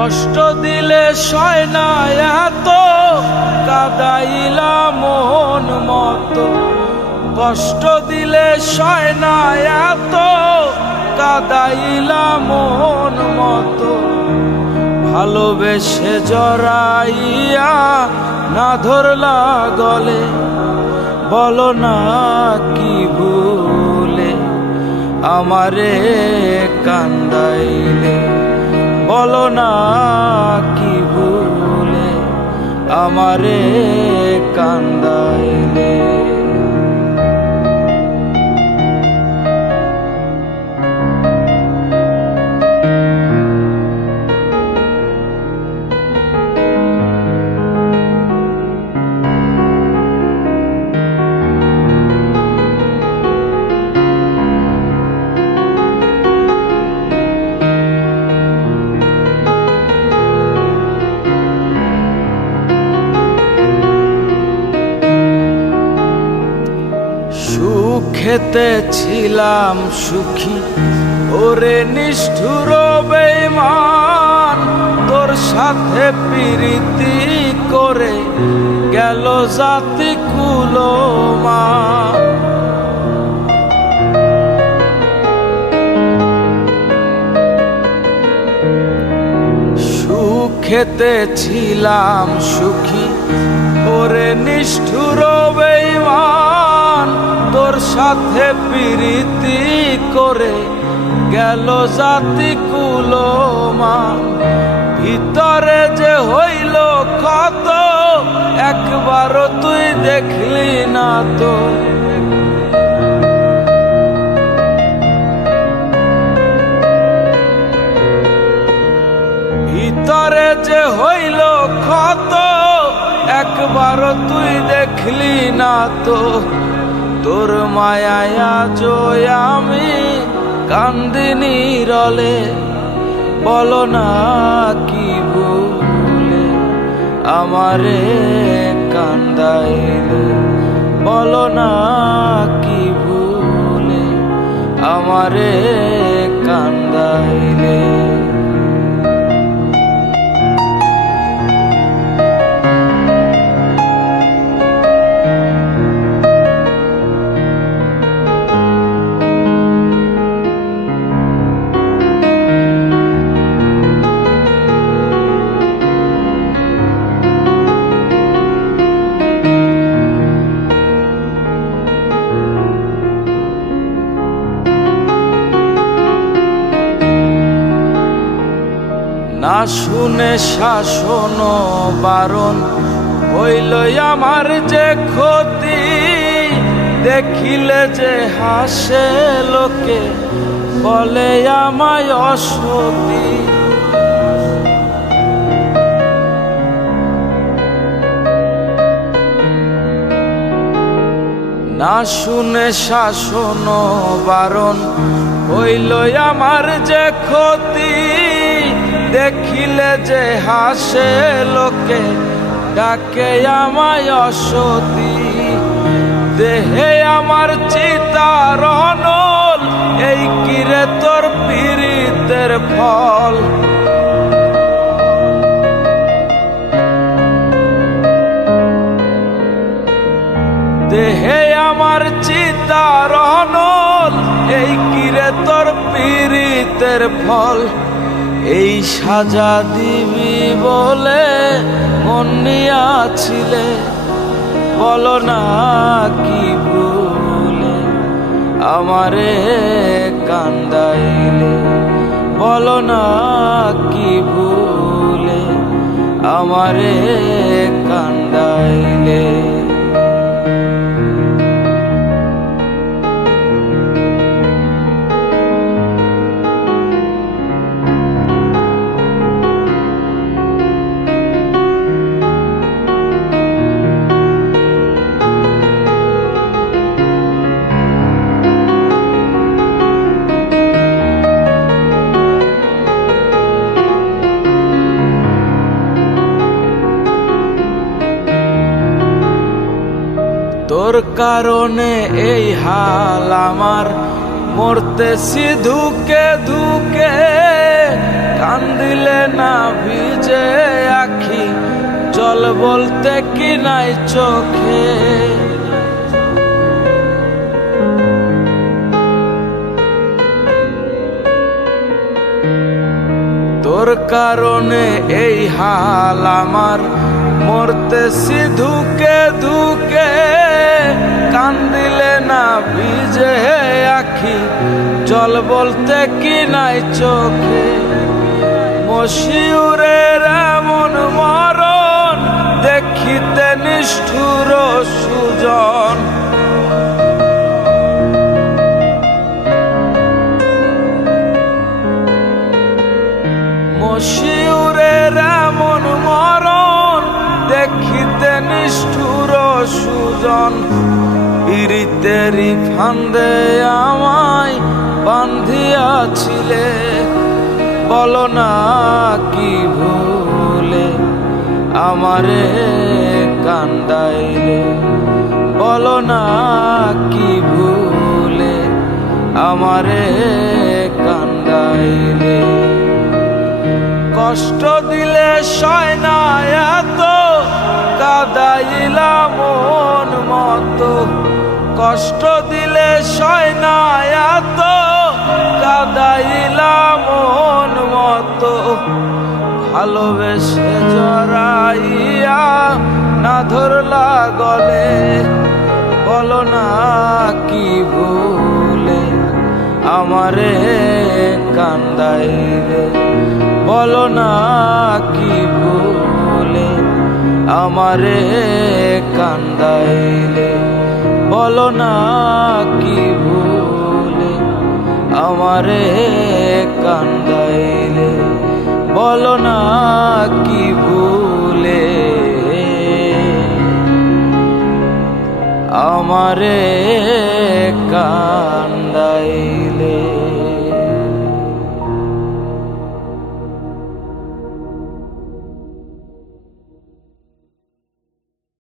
কষ্ট দিলে সয় না এত, কাদাইলা মন মতো। কষ্ট দিলে সয় না এত, কাদাইলা মন মতো। ভালোবেসে জড়াইয়া না ধরলা গলে, বলো না কি ভুলে আমারে কান্দাইলে। বলো না কি ভুলে আমারে কান্দাইলে। সুখেতে ছিলাম সুখী ওরে নিষ্ঠুর বেঈমান, তোর সাথে প্রীতি করে গেল জাতি কুলমান। সুখেতে ছিলাম সুখী ওরে নিষ্ঠুর বেঈমান, তোর সাথে প্রীতি করে গেল জাতি কুলমান। ভিতরে যে হইল ক্ষত একবারও তুই দেখলি না তো। ভিতরে যে হইল ক্ষত একবারও তুই দেখলি না তো। তোর মায়ায় আজ আমি কান্দি নীরলে, বলো না কি ভুলে আমারে কান্দাইলে। বলো না কি ভুলে আমারে কান্দাইলে। না শুনে শাসন বারণ হইল আমার যে ক্ষতি, দেখিলে যে হাসে লোকে বলে আমায় অসতী। না শুনে শাসন বারণ হইল আমার যে ক্ষতি, দেখিলে যে হাসে লোকে ডাকে আমায় অসতী। দেহে আমার চিতার অনল, এই কিরে তোর পীড়িতের ফল। দেহে আমার চিতার অনল, এই কিরে তোর পীড়িতের ফল। এই সাজা দিবি বলে মন নিয়াছিলে, বলো না কি ভুলে আমারে কান্দাইলে। বলো না কি ভুলে আমারে কান্দাইলে। তোর কারণে এই হাল আমার, মরতেছি ধুকে ধুকে। কান্দিলে না ভিজে আখি, জল বলতে কি নাই চোখে। তোর কারণে এই হাল আমার, মরতেছি ধুকে ধুকে। কান্দিলে না ভিজে আখি, জল বলতে কি নাই চোখে। মশিউরের এমন মরণ, দেখিতে নিষ্ঠুর সুজন। মশিউরের এমন মরণ, দেখিতে নিষ্ঠুর সুজন। ইরিতেরি ফান্দে আমায় বান্ধিয়াছিলে, বলো না কি ভুলে আমারে কান্দাইলে। বলো না কি ভুলে আমারে কান্দাইলে। কষ্ট দিলে সয় না এত, কাদাইলা মন মতো। কষ্ট দিলে সয় না এত, কাদাইলা মন মতো। ভালোবেসে জড়াইয়া না ধরলা গলে, বলো না কি ভুলে আমারে কান্দাইলে। বলো না কি ভুলে আমারে কান্দাইলে। বলো না কি ভুলে আমারে কান্দাইলে। বলো না কি ভুলে আমারে